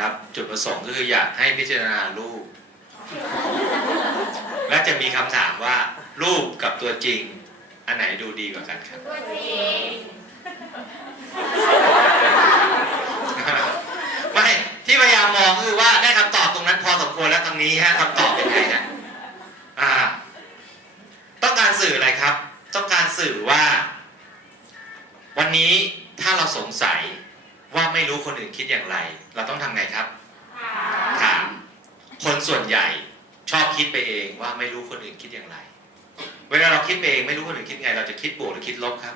ครับ จุดประสงค์ก็คืออยากให้พิจารณารูป และจะมีคำถามว่า รูปกับตัวจริง อันไหนดูดีกว่ากันครับตัวจริงไม่ที่พยายามมองก็คือว่าได้คำตอบตรงนั้นพอสมควรแล้วทางนี้ฮะคำตอบเป็นไงฮะอ่า ต้องการสื่ออะไรครับ ต้องการสื่อว่า วันนี้ถ้าเราสงสัย ว่าไม่รู้คนอื่นคิดอย่างไร เราต้องทำไงครับ ถาม คนส่วนใหญ่ชอบคิดไปเองว่าไม่รู้คนอื่นคิดอย่างไร เวลาเราคิดไปเองไม่รู้คนอื่นคิดไง เราจะคิดบวกหรือคิดลบครับ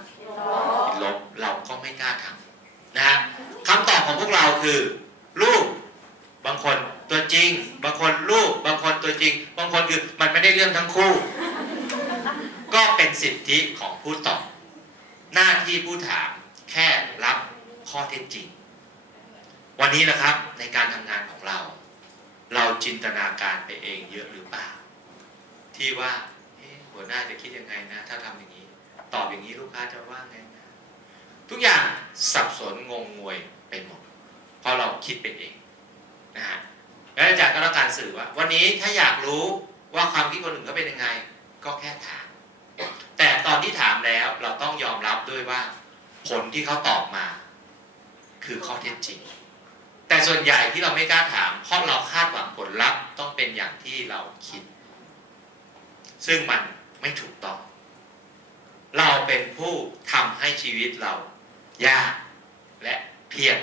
คิดลบเราก็ไม่กล้าทำนะฮะคำตอบของพวกเราคือรูปบางคนตัวจริง บางคนรูปบางคนตัวจริง บางคนคือมันไม่ได้เรื่องทั้งคู่ ก็เป็นสิทธิของผู้ตอบ หน้าที่ผู้ถามแค่รับ ข้อเท็จจริง วันนี้นะครับในการทำงานของเรา เราจินตนาการไปเองเยอะหรือเปล่า ที่ว่าหัวหน้าจะคิดยังไงนะ ถ้าทำอย่างนี้ ตอบอย่างนี้ลูกค้าจะว่าไงนะทุกอย่างสับสนงงงวยไปหมดเพราะเราคิดไปเองนะฮะแล้วอาจารย์ก็ต้องการสื่อว่า วันนี้ถ้าอยากรู้ว่าความคิดคนอื่นเขาเป็นยังไง ก็แค่ถาม แต่ตอนที่ถามแล้วเราต้องยอมรับด้วยว่า ผลที่เขาตอบมา คือข้อเท็จจริง แต่ส่วนใหญ่ที่เราไม่กล้าถาม เพราะเราคาดหวังผลลัพธ์ต้องเป็นอย่างที่เราคิด ซึ่งมันไม่ถูกต้อง เราเป็นผู้ทำให้ชีวิตเรา ยากและเครียด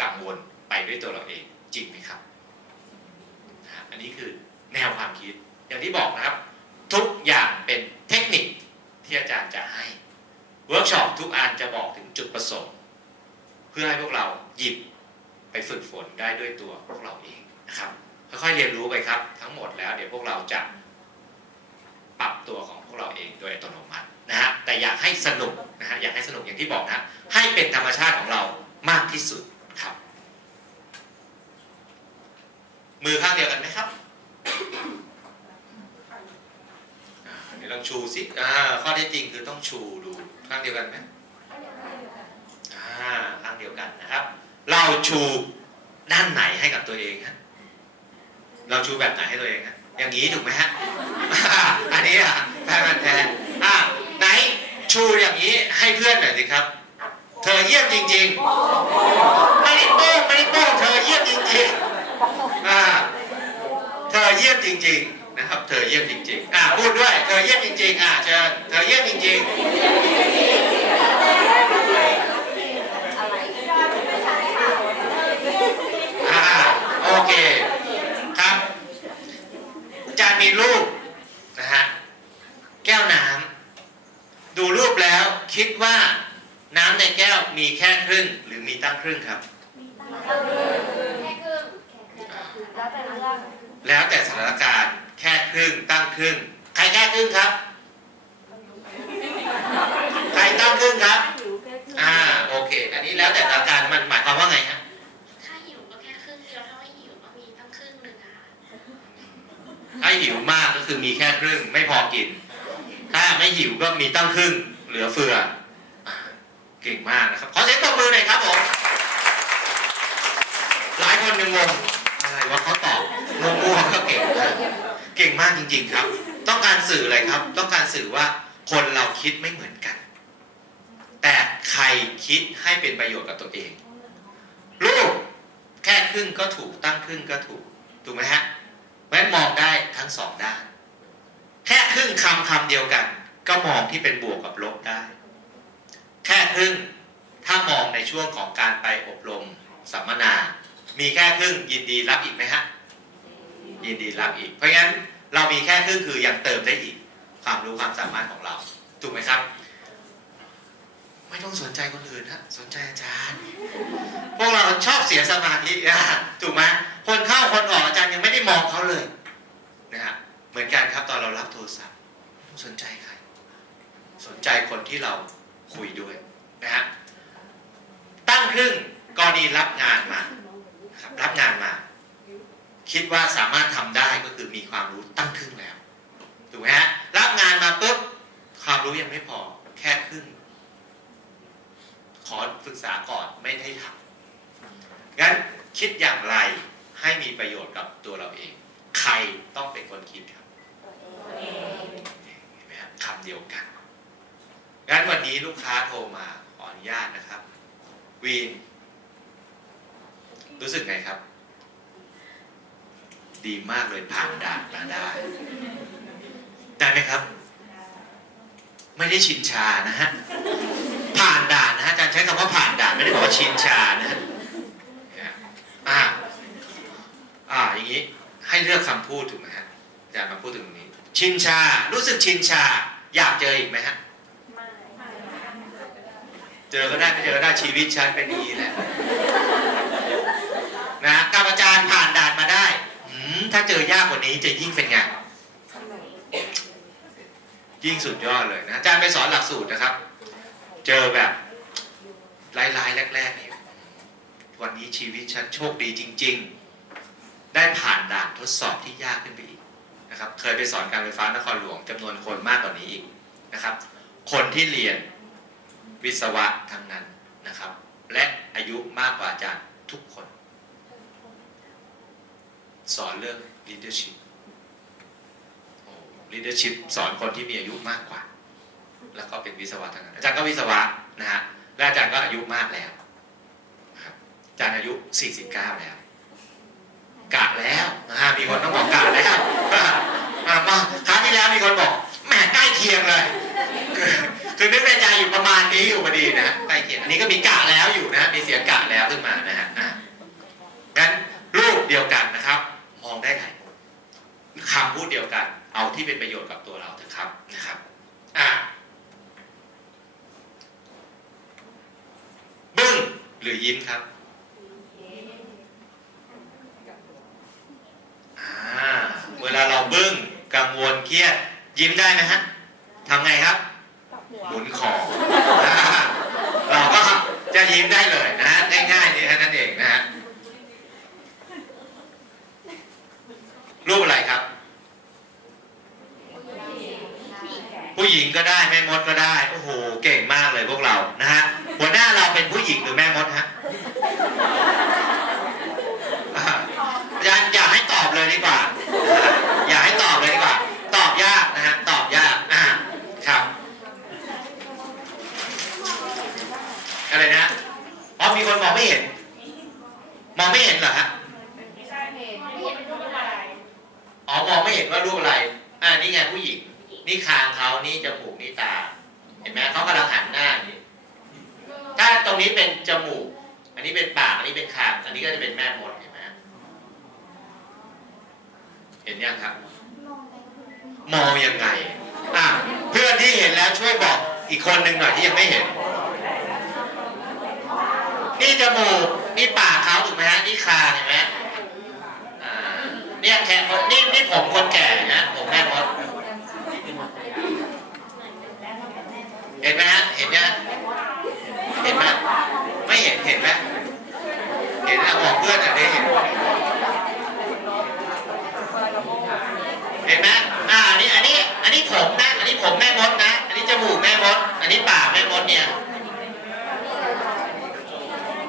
กังวลไปด้วยตัวเราเองจริงไหมครับ อันนี้คือแนวความคิด อย่างที่บอกนะครับ ทุกอย่างเป็นเทคนิคที่อาจารย์จะให้เวิร์กช็อปทุกอันจะบอกถึงจุดประสงค์ พื่อให้พวกเราหยิบไปฝึกฝนได้ด้วยตัวพวกเราเองนะครับค่อยๆเรียนรู้ไปครับ ทั้งหมดแล้วเดี๋ยวพวกเราจะปรับตัวของพวกเราเองโดยอัตโนมัตินะฮะแต่อยากให้สนุกนะฮะอยากให้สนุกอย่างที่บอกนะให้เป็นธรรมชาติของเรามากที่สุดครับ มือข้างเดียวกันไหมครับอ่าเดี๋ยวลองชูสิข้อท็จจริงคือต้องชูดูข้างเดียวกันไหม ดียวกันนะครับ เราชูด้านไหนให้กับตัวเองฮะเราชูแบบไหนให้ตัวเองฮะอย่างนี้ถูกไหมฮะอันนี้อะแพ้มันแท้อะไหนชูอย่างนี้ให้เพื่อนหน่อยสิครับ เธอเยี่ยมจริง ๆ ไม่ได้โป้ไม่ได้โป้เธอเยี่ยมจริงๆอ่าเธอเยี่ยมจริง ๆ นะครับ เธอเยี่ยมจริง ๆ อ่าพูดด้วย เธอเยี่ยมจริงๆอ่าเชิญเธอเยี่ยมจริง ๆ อ่าโอเค ครับ อาจารย์ มีรูปนะฮะแก้วน้ำดูรูปแล้วคิดว่าน้ำในแก้วมีแค่ครึ่งหรือมีตั้งครึ่งครับแค่ครึ่งแล้วแต่เรื่องแล้วแต่สถานการณ์แค่ครึ่งตั้งครึ่ง ใครแค่ครึ่งครับ ใครตั้งครึ่งครับหิวแค่ครึ่งอ่าโอเค อันนี้แล้วแต่สถานการณ์มันหมายความว่าไงฮะ ถ้าหิวก็แค่ครึ่งเดียวถ้าไม่หิวก็มีตั้งครึ่งหนึ่งอะค่ะ ถ้า หิวมากก็คือมีแค่ครึ่งไม่พอกิน ถ้าไม่หิวก็มีตั้งครึ่งเหลือเฟือเก่งมากนะครับ ขอเสียงตบมือหน่อยครับผมหลายคนยังงงอะไรว่าเขาตอบงงๆก็เก่งเก่งมากจริง ๆ ครับ ต้องการสื่ออะไรครับ ต้องการสื่อว่าคนเราคิดไม่เหมือนกัน แต่ใครคิดให้เป็นประโยชน์กับตัวเองรูปแค่ครึ่งก็ถูกตั้งครึ่งก็ถูกถูกไหมฮะ เพราะฉะนั้นมองได้ทั้งสองด้าน แค่ครึ่งคำคำเดียวกัน ก็มองที่เป็นบวกกับลบได้ แค่ครึ่งถ้ามองในช่วงของการไปอบรมสัมมนา มีแค่ครึ่งยินดีรับอีกไหมฮะยินดีรับอีก เพราะงั้นเรามีแค่ครึ่งคือยังเติมได้อีก ความรู้ความสามารถของเรา ถูกไหมครับ ไม่ต้องสนใจคนอื่นฮะสนใจอาจารย์ พวกเราชอบเสียสมาธิถูกไหม คนเข้าคนออกอาจารย์ยังไม่ได้มองเขาเลยนะฮะเหมือนกันครับตอนเรารับโทรศัพท์ สนใจใคร สนใจคนที่เราคุยด้วยนะฮะตั้งครึ่งกรณีรับงานมาครับรับงานมา คิดว่าสามารถทำได้ก็คือมีความรู้ตั้งครึ่งแล้วถูกไหมฮะรับงานมาปุ๊บความรู้ยังไม่พอแค่ครึ่งขอศึกษาก่อนไม่ได้ทำงั้นคิดอย่างไร ให้มีประโยชน์กับตัวเราเอง ใครต้องเป็นคนคิดครับเห็นไหมครับคำเดียวกันงั้นวันนี้ลูกค้าโทรมาขออนุญาตนะครับวีนรู้สึกไงครับ ดีมากเลยผ่านด่านมาได้ ได้ไหมครับ ไม่ได้ชินชานะฮะผ่านด่านนะฮะอาจารย์ใช้คำว่าผ่านด่านไม่ได้บอกว่าชินชานะฮะอ่า ให้เลือกคำพูดถูกไหมฮะอาจารย์มาพูดถึงตรงนี้ ชินชา รู้สึกชินชา อยากเจออีกไหมฮะเจอก็ได้ไม่เจอก็ได้ชีวิตฉันเป็นอย่างนี้แหละนะกับอาจารย์ผ่านด่านมาได้หืมถ้าเจอยากกว่านี้จะยิ่งเป็นไงยิ่งสุดยอดเลยนะอาจารย์ไปสอนหลักสูตรนะครับ เจอแบบลายๆแรกๆนี่วันนี้ชีวิตฉันโชคดีจริง ๆ ได้ผ่าน ดสอบที่ยากขึ้นไปอีกนะครับ เคยไปสอนการไฟฟ้านครหลวงจำนวนคนมากกว่านี้อีกนะครับ คนที่เรียนวิศวะทั้งนั้นนะครับ และอายุมากกว่าอาจารย์ทุกคน สอนเรื่อง leadership โอ้ leadership สอนคนที่มีอายุมากกว่า แล้วก็เป็นวิศวะทั้งนั้นอาจารย์ก็วิศวะนะฮะและอาจารย์ก็อายุมากแล้วนะครับอาจารย์อายุ 49 แล้ว กะแล้วนะฮะมีคนต้องบอกกะแล้วมามาครั้งที่แล้วมีคนบอกแหมใกล้เคียงเลยคือคือนึกในใจอยู่ประมาณนี้อยู่พอดีนะใกล้เคียงอันนี้ก็มีกะแล้วอยู่นะ มีเสียงกะแล้วขึ้นมานะฮะอะงั้นรูปเดียวกันนะครับ มองได้หลายมุมคำพูดเดียวกัน เอาที่เป็นประโยชน์กับตัวเราเถอะครับนะครับ อะบึ้งหรือยิ้มครับ อ่า เวลาเรา บึ้งกังวลเครียด ยิ้มได้ไหมฮะทำไงครับหมุนคออ่าเราก็จะยิ้มได้เลยนะฮะง่ายๆนี่แค่นั้นเองนะฮะรูปอะไรครับ ผู้หญิงก็ได้แม่มดก็ได้โอ้โหเก่งมากเลยพวกเรานะฮะหัวหน้าเราเป็นผู้หญิงหรือแม่มดฮะอ่าอย่าอย่าให้ตอบเลยดีกว่านะฮะอย่าให้ตอบเลยดีกว่า ตอบยากนะฮะตอบยากอ่าครับ อะไรนะ อ๋อมีคนมองไม่เห็น มองไม่เห็นเหรอฮะอ๋อมองไม่เห็นว่ารูปอะไร อ่านี่ไงผู้หญิง นี่คางเขานี่จมูกนี่ตา เห็นไหมเขากำลังหันหน้าอย่างนี้ถ้าตรงนี้เป็นจมูก อันนี้เป็นปาก อันนี้เป็นคาง อันนี้ก็จะเป็นแม่มดเห็นไหมเห็นยังครับ มองยังไง อะ เพื่อนที่เห็นแล้วช่วยบอกอีกคนหนึ่งหน่อยที่ยังไม่เห็น นี่จมูก นี่ปากเขาถูกไหมฮะ นี่คางเห็นไหมอ่าเนี่ยแค่นี่นี่ผมคนแก่นะผมแม่มดเห็นไหมฮะ เห็นไหมฮะเห็นไหมไม่เห็น เห็นไหมเห็นอะบอกเพื่อนอะได้เห็น เห็นไหมอ่าอันนี้ อันนี้ อันนี้ผมนะ อันนี้ผมแม่มดนะ อันนี้จมูกแม่มด อันนี้ปากแม่มดเนี่ย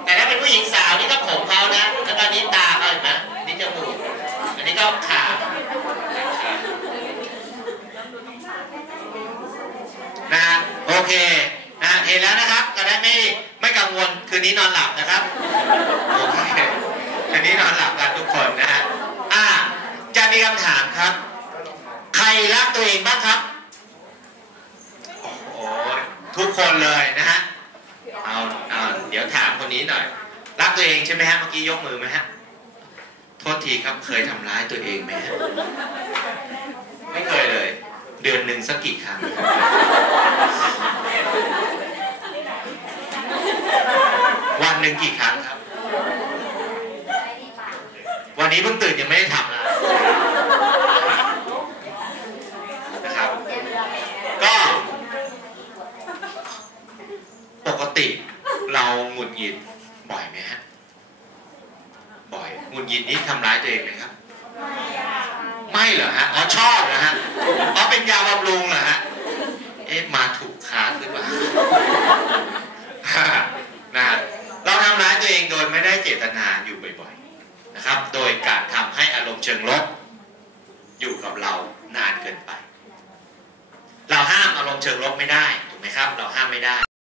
แต่ถ้าเป็นผู้หญิงสาวนี่ก็ผมเขานะ แล้วก็อันนี้ตาเขาเห็นไหมอันนี้จมูก อันนี้ก็ขานะฮะโอ เคนะเห็นแล้วนะครับจะได้ไม่ไม่กังวลคืนนี้นอนหลับนะครับโอเคคืนนี้นอนหลับกันทุกคนนะฮะอ่าจะมีคำถามครับ ใครรักตัวเองบ้างครับโอ้โหทุกคนเลยนะฮะเอาเอาเดี๋ยวถามคนนี้หน่อย รักตัวเองใช่ไหมฮะเมื่อกี้ยกมือไหมฮะโทษทีครับเคยทำร้ายตัวเองไหมฮะไม่เคยเลย เดือนหนึ่งสักกี่ครั้ง วันหนึ่งกี่ครั้งครับ วันนี้เพิ่งตื่นยังไม่ได้ทำเลยนะครับ ก็ ปกติเราหงุดหงิดบ่อยไหมฮะ บ่อยหงุดหงิดนี้ทำร้ายตัวเองไหมครับ ไม่เหรอฮะ อ๋อชอบเหรอฮะ